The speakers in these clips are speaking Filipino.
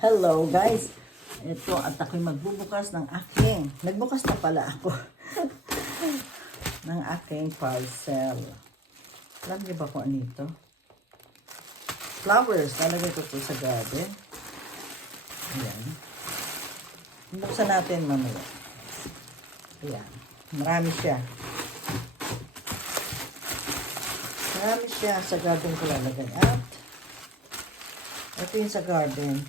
Hello guys! Ito at ako'y magbubukas ng aking, nagbukas na pala ako ng aking parcel. Alam niyo ba kung ano ito? Flowers, nalagay ko po sa garden. Ayan. Buksan natin mamaya. Ayan. Marami siya. Marami siya sa garden ko lalagay. At ito yung sa garden.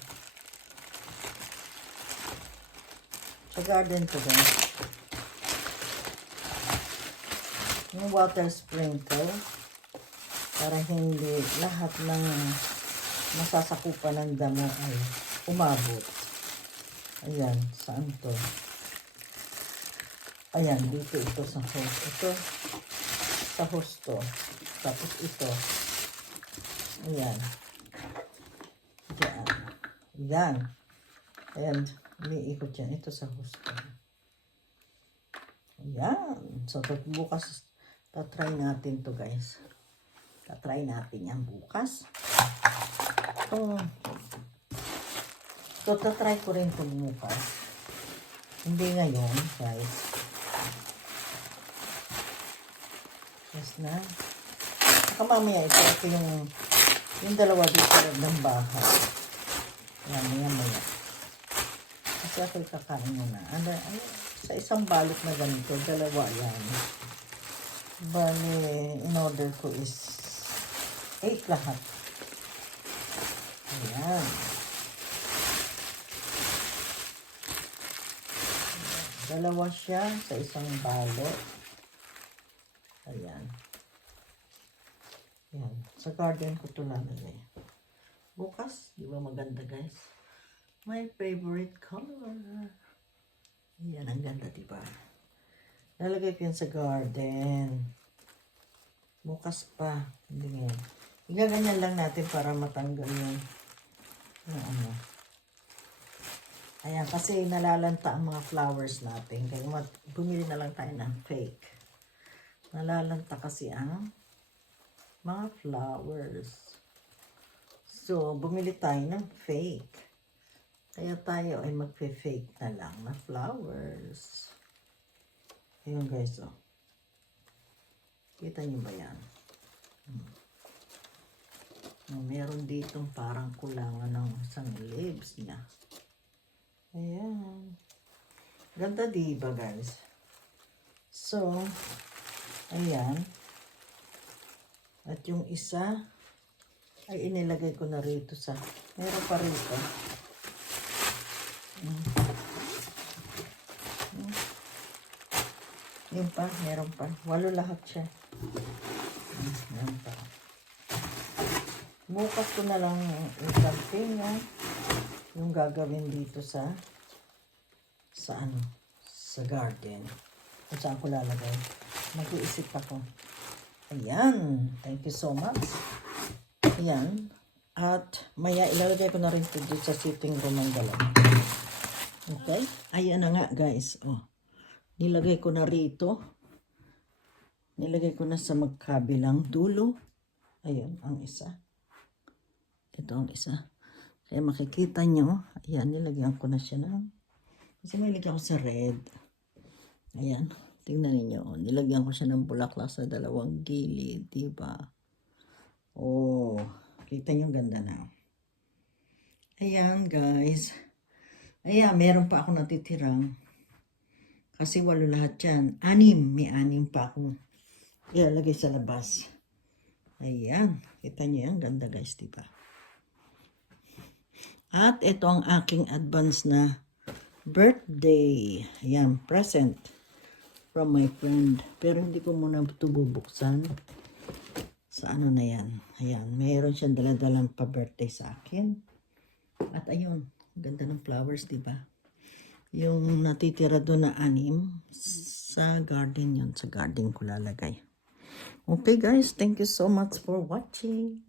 Sa garden ko din. Yung water sprinkle. Para hindi lahat ng masasakupan ng damo ay umabot. Ayan. Saan to? Ayan. Dito ito sa hose. Ito sa hose to. Tapos ito. Ayan. Diyan. Ayan. And umiikot yan. Ito sa hose to. Ayan. So, bukas tatry natin to guys. Tatry natin yan bukas. So, tatry ko rin ito bukas. Hindi ngayon, guys. Yes na. Saka mamaya ito yung dalawa dito ng bahay. Yan, maya. Kasi ako'y kakain muna. Ano, sa isang balot na ganito, dalawa yan. Bali, in order ko is 8 lahat. Ayan. Dalawa siya sa isang balot. Ayan. Ayan. Sa garden ko ito lalagay. Bukas, di ba maganda guys? My favorite color. Ayan, ang ganda diba? Lalagay ko yan sa garden. Bukas pa. Hindi ngayon. Igaganyan lang natin para matanggal yung ano. Ayan, kasi nalalanta ang mga flowers natin. Kaya bumili na lang tayo ng fake. Nalalanta kasi ang mga flowers. So, bumili tayo ng fake. Kaya tayo ay magfe-fake na lang na flowers. Ayun guys, oh. Kita niyo ba yan? Meron ditong parang kulangan ng isang leaves niya. Ayan. Ganda diba guys? So, ayan. At yung isa ay inilagay ko na rito sa, meron pa rito. Yun pa, meron pa. 8 lahat siya. Meron pa. Bukas ko na lang i-campaign yung gagawin dito sa ano, sa garden. Kung saan ko lalagay. Mag-iisip ako. Ayan. Thank you so much. Ayan. At maya ilalagay ko na rin ito dito sa sitting room ng dalawa. Okay? Ayan na nga guys. Oh. Nilagay ko na rito. Nilagay ko na sa magkabilang dulo. Ayun, ang isa. Ito ang isa. Kaya makikita nyo. Ayan, nilagyan ko na siya ng. Kasi may lagyan ko sa red. Ayan, tingnan niyo. Nilagyan ko siya ng bulaklak sa dalawang gilid. Diba? Oh, kita nyo ganda na. Ayan, guys. Ayan, meron pa ako natitirang. Kasi 8 lahat yan. 6. May 6 pa ako. Ilalagay sa labas. Ayan. Kita niyo yan. Ganda guys, diba? At ito ang aking advance na birthday. Ayan. Present from my friend. Pero hindi ko muna ito bubuksan. Sa ano na yan. Ayan. Mayroon siyang daladalang pa-birthday sa akin. At ayun. Ganda ng flowers, diba? Yung natitira doon na 6 sa garden yun. Sa garden ko lalagay. Okay guys, thank you so much for watching.